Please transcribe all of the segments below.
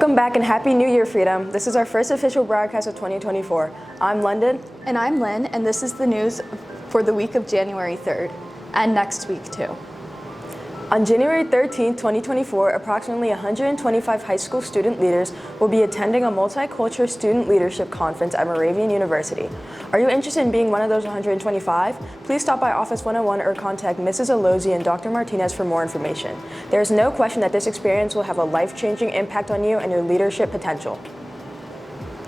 Welcome back and Happy New Year, Freedom. This is our first official broadcast of 2024. I'm London. And I'm Lynn, and this is the news for the week of January 3rd, and next week too. On January 13, 2024, approximately 125 high school student leaders will be attending a multicultural student leadership conference at Moravian University. Are you interested in being one of those 125? Please stop by Office 101 or contact Mrs. Alozi and Dr. Martinez for more information. There is no question that this experience will have a life-changing impact on you and your leadership potential.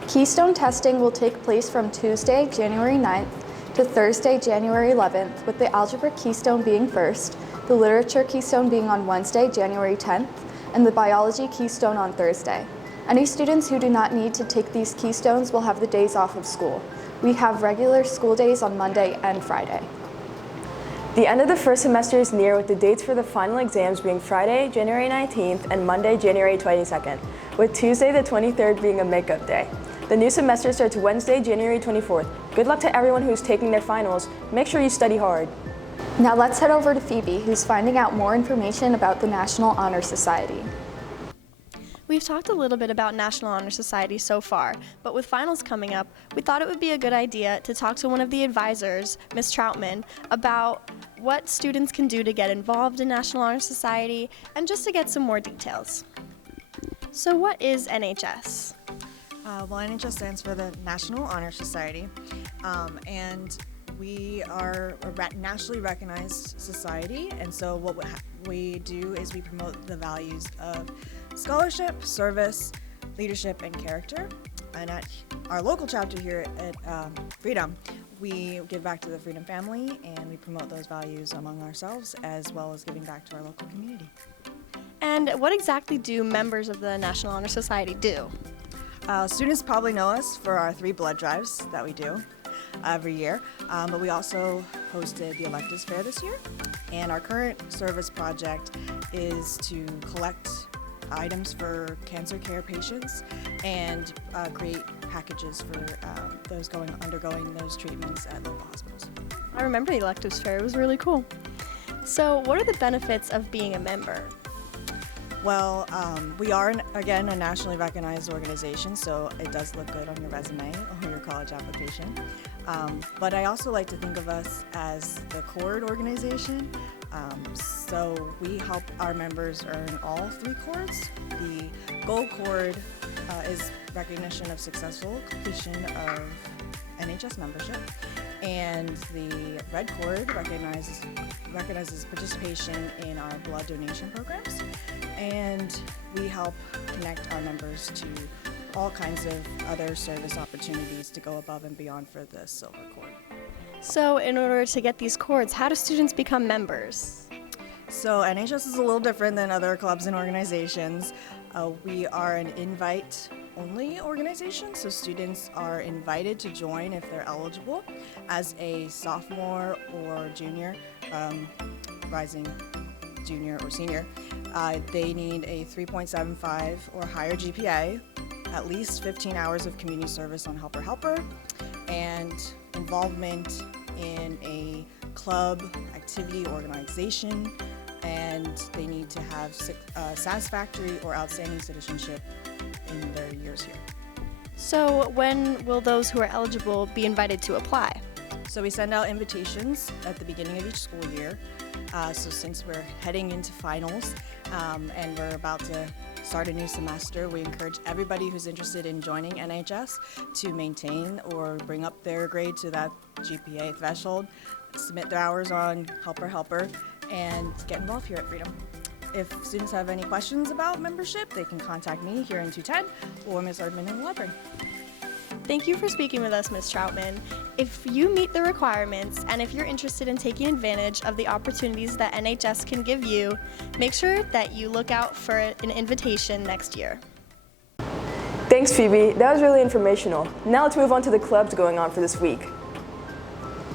Keystone testing will take place from Tuesday, January 9th to Thursday, January 11th, with the Algebra Keystone being first, the Literature Keystone being on Wednesday, January 10th, and the Biology Keystone on Thursday. Any students who do not need to take these Keystones will have the days off of school. We have regular school days on Monday and Friday. The end of the first semester is near, with the dates for the final exams being Friday, January 19th, and Monday, January 22nd, with Tuesday the 23rd being a makeup day. The new semester starts Wednesday, January 24th. Good luck to everyone who's taking their finals. Make sure you study hard. Now let's head over to Phoebe, who's finding out more information about the National Honor Society. We've talked a little bit about National Honor Society so far, but with finals coming up, we thought it would be a good idea to talk to one of the advisors, Ms. Troutman, about what students can do to get involved in National Honor Society and just to get some more details. So what is NHS? Well, NHS stands for the National Honor Society, and we are a nationally recognized society, and so what we do is we promote the values of scholarship, service, leadership, and character. And at our local chapter here at Freedom, we give back to the Freedom family, and we promote those values among ourselves as well as giving back to our local community. And what exactly do members of the National Honor Society do? Students probably know us for our 3 blood drives that we do every year, but we also hosted the Electives Fair this year, and our current service project is to collect items for cancer care patients and create packages for those undergoing those treatments at local hospitals. I remember the Electives Fair, it was really cool. So what are the benefits of being a member? Well, we are, again, a nationally recognized organization, so it does look good on your resume or your college application. But I also like to think of us as the chord organization. So we help our members earn all 3 chords. The gold chord is recognition of successful completion of NHS membership, and the red chord recognizes participation in our blood donation programs, and we help connect our members to all kinds of other service opportunities to go above and beyond for the silver chord. So in order to get these cords, how do students become members? So NHS is a little different than other clubs and organizations. We are an invite-only organization, so students are invited to join if they're eligible as a sophomore or junior, rising junior or senior. They need a 3.75 or higher GPA, at least 15 hours of community service on Helper Helper, and involvement in a club, activity, organization, and they need to have satisfactory or outstanding citizenship in their years here. So when will those who are eligible be invited to apply? So we send out invitations at the beginning of each school year. So since we're heading into finals and we're about to start a new semester, we encourage everybody who's interested in joining NHS to maintain or bring up their grade to that GPA threshold, submit their hours on Helper Helper, and get involved here at Freedom. If students have any questions about membership, they can contact me here in 210 or Ms. Erdman in the library. Thank you for speaking with us, Ms. Troutman. If you meet the requirements and if you're interested in taking advantage of the opportunities that NHS can give you, make sure that you look out for an invitation next year. Thanks, Phoebe. That was really informational. Now let's move on to the clubs going on for this week.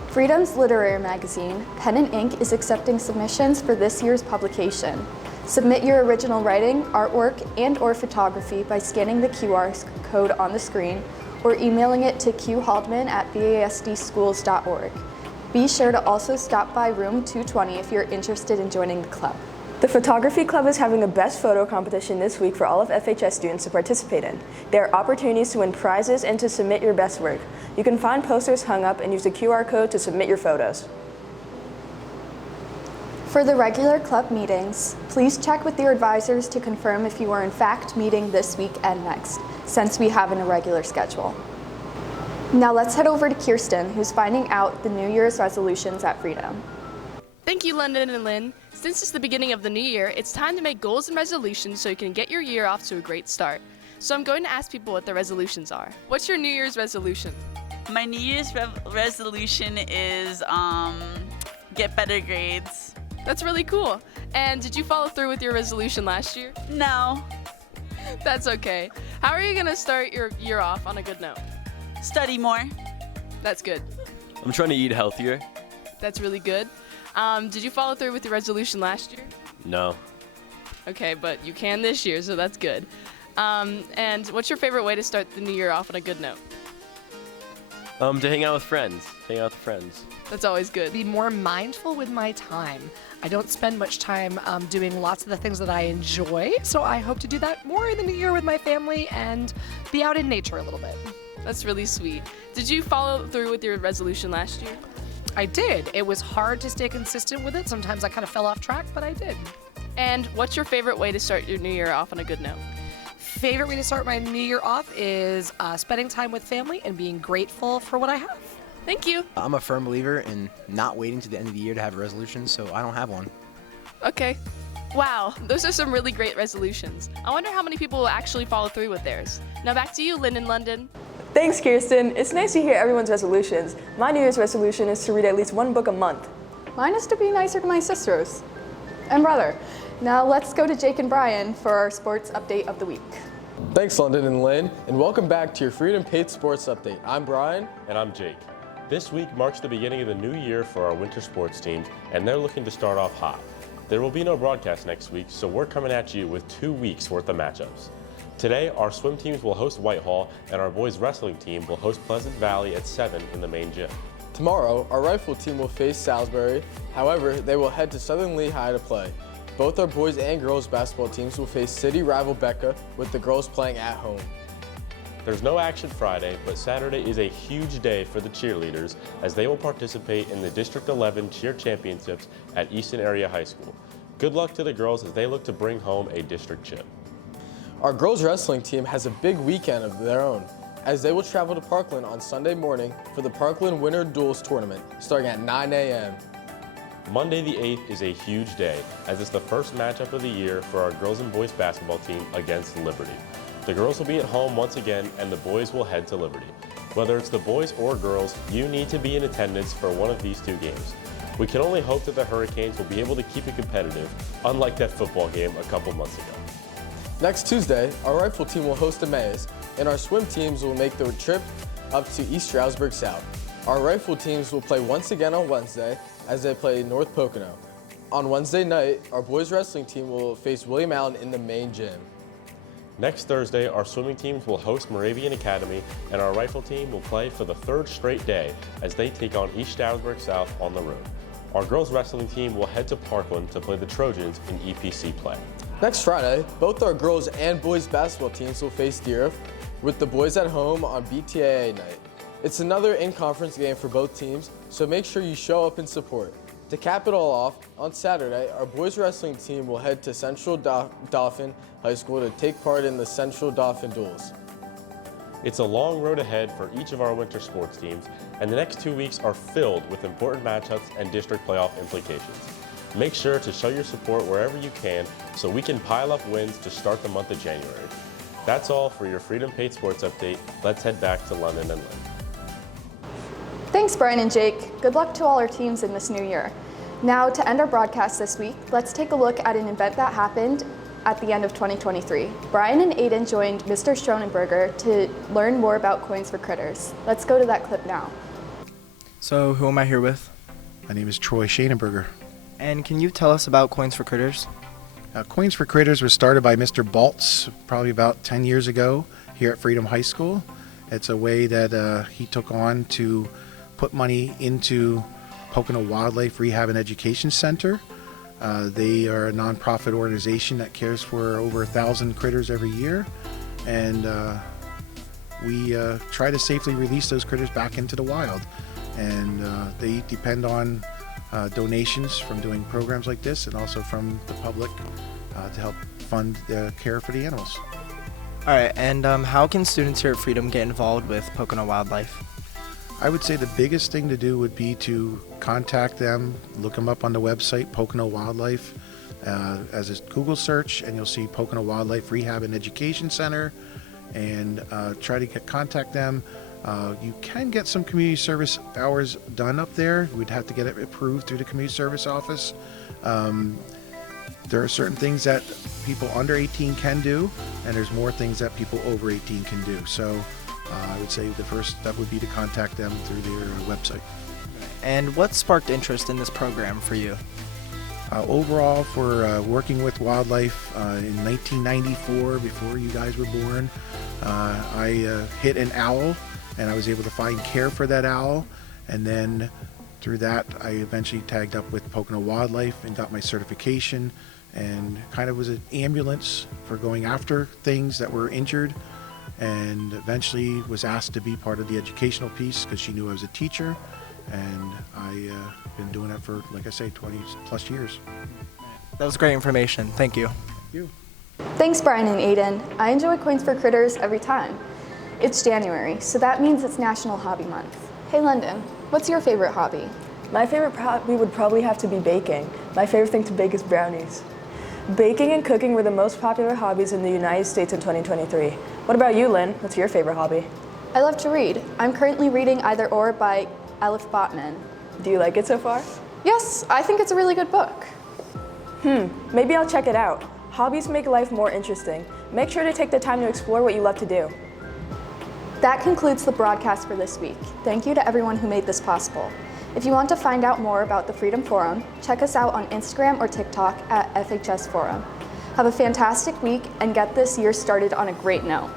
Freedom's literary magazine, Pen and Ink, is accepting submissions for this year's publication. Submit your original writing, artwork, and/or photography by scanning the QR code on the screen or emailing it to qhaldeman@basdschools.org. Be sure to also stop by room 220 if you're interested in joining the club. The Photography Club is having a best photo competition this week for all of FHS students to participate in. There are opportunities to win prizes and to submit your best work. You can find posters hung up and use the QR code to submit your photos. For the regular club meetings, please check with your advisors to confirm if you are in fact meeting this week and next, since we have an irregular schedule. Now let's head over to Kirsten, who's finding out the New Year's resolutions at Freedom. Thank you, London and Lynn. Since it's the beginning of the new year, it's time to make goals and resolutions so you can get your year off to a great start. So I'm going to ask people what their resolutions are. What's your New Year's resolution? My New Year's resolution is get better grades. That's really cool. And did you follow through with your resolution last year? No. That's okay. How are you going to start your year off on a good note? Study more. That's good. I'm trying to eat healthier. That's really good. Did you follow through with your resolution last year? No. Okay, but you can this year, so that's good. And what's your favorite way to start the new year off on a good note? To hang out with friends. Hang out with friends. That's always good. Be more mindful with my time. I don't spend much time doing lots of the things that I enjoy, so I hope to do that more in the new year with my family and be out in nature a little bit. That's really sweet. Did you follow through with your resolution last year? I did. It was hard to stay consistent with it. Sometimes I kind of fell off track, but I did. And what's your favorite way to start your new year off on a good note? Favorite way to start my new year off is spending time with family and being grateful for what I have. Thank you. I'm a firm believer in not waiting to the end of the year to have a resolution, so I don't have one. Okay. Wow, those are some really great resolutions. I wonder how many people will actually follow through with theirs. Now back to you, Lynn in London. Thanks, Kirsten. It's nice to hear everyone's resolutions. My New Year's resolution is to read at least one book a month. Mine is to be nicer to my sisters and brother. Now let's go to Jake and Brian for our sports update of the week. Thanks, London and Lynn, and welcome back to your Freedom Paid Sports Update. I'm Brian. And I'm Jake. This week marks the beginning of the new year for our winter sports teams, and they're looking to start off hot. There will be no broadcast next week, so we're coming at you with 2 weeks worth of matchups. Today, our swim teams will host Whitehall, and our boys wrestling team will host Pleasant Valley at 7 in the main gym. Tomorrow, our rifle team will face Salisbury. However, they will head to Southern Lehigh to play. Both our boys and girls basketball teams will face city rival Becca, with the girls playing at home. There's no action Friday, but Saturday is a huge day for the cheerleaders as they will participate in the District 11 Cheer Championships at Easton Area High School. Good luck to the girls as they look to bring home a district chip. Our girls wrestling team has a big weekend of their own, as they will travel to Parkland on Sunday morning for the Parkland Winter Duels Tournament, starting at 9 a.m. Monday the 8th is a huge day, as it's the first matchup of the year for our girls and boys basketball team against Liberty. The girls will be at home once again, and the boys will head to Liberty. Whether it's the boys or girls, you need to be in attendance for one of these 2 games. We can only hope that the Hurricanes will be able to keep it competitive, unlike that football game a couple months ago. Next Tuesday, our rifle team will host Emmaus, and our swim teams will make the trip up to East Stroudsburg South. Our rifle teams will play once again on Wednesday as they play North Pocono. On Wednesday night, our boys wrestling team will face William Allen in the main gym. Next Thursday, our swimming teams will host Moravian Academy, and our rifle team will play for the 3rd straight day as they take on East Stroudsburg South on the road. Our girls wrestling team will head to Parkland to play the Trojans in EPC play. Next Friday, both our girls and boys basketball teams will face Deerfield, with the boys at home on BTAA night. It's another in-conference game for both teams, so make sure you show up and support. To cap it all off, on Saturday, our boys wrestling team will head to Central Dauphin High School to take part in the Central Dauphin Duels. It's a long road ahead for each of our winter sports teams, and the next 2 weeks are filled with important matchups and district playoff implications. Make sure to show your support wherever you can so we can pile up wins to start the month of January. That's all for your Freedom Paid Sports Update. Let's head back to London and Lynn. Thanks, Brian and Jake. Good luck to all our teams in this new year. Now, to end our broadcast this week, let's take a look at an event that happened at the end of 2023. Brian and Aiden joined Mr. Schronenberger to learn more about Coins for Critters. Let's go to that clip now. So, who am I here with? My name is Troy Schanenberger. And can you tell us about Coins for Critters? Coins for Critters was started by Mr. Baltz probably about 10 years ago here at Freedom High School. It's a way that he took on to put money into Pocono Wildlife Rehab and Education Center. They are a nonprofit organization that cares for over 1,000 critters every year, and we try to safely release those critters back into the wild. And they depend on donations from doing programs like this, and also from the public to help fund the care for the animals. All right, and how can students here at Freedom get involved with Pocono Wildlife? I would say the biggest thing to do would be to contact them, look them up on the website, Pocono Wildlife, as a Google search, and you'll see Pocono Wildlife Rehab and Education Center, and try to contact them. You can get some community service hours done up there. We'd have to get it approved through the community service office. There are certain things that people under 18 can do, and there's more things that people over 18 can do. So I would say the first step would be to contact them through their website. And what sparked interest in this program for you? Overall, for working with wildlife in 1994, before you guys were born, I hit an owl, and I was able to find care for that owl. And then through that, I eventually tagged up with Pocono Wildlife and got my certification, and kind of was an ambulance for going after things that were injured, and eventually was asked to be part of the educational piece because she knew I was a teacher, and I've been doing it for, like I say, 20 plus years. That was great information. Thank you. Thank you. Thanks, Brian and Aiden. I enjoy Coins for Critters every time. It's January, so that means it's National Hobby Month. Hey, London, what's your favorite hobby? My favorite hobby would probably have to be baking. My favorite thing to bake is brownies. Baking and cooking were the most popular hobbies in the United States in 2023. What about you, Lynn? What's your favorite hobby? I love to read. I'm currently reading Either Or by Aleph Botman. Do you like it so far? Yes, I think it's a really good book. Maybe I'll check it out. Hobbies make life more interesting. Make sure to take the time to explore what you love to do. That concludes the broadcast for this week. Thank you to everyone who made this possible. If you want to find out more about the Freedom Forum, check us out on Instagram or TikTok at FHS Forum. Have a fantastic week and get this year started on a great note.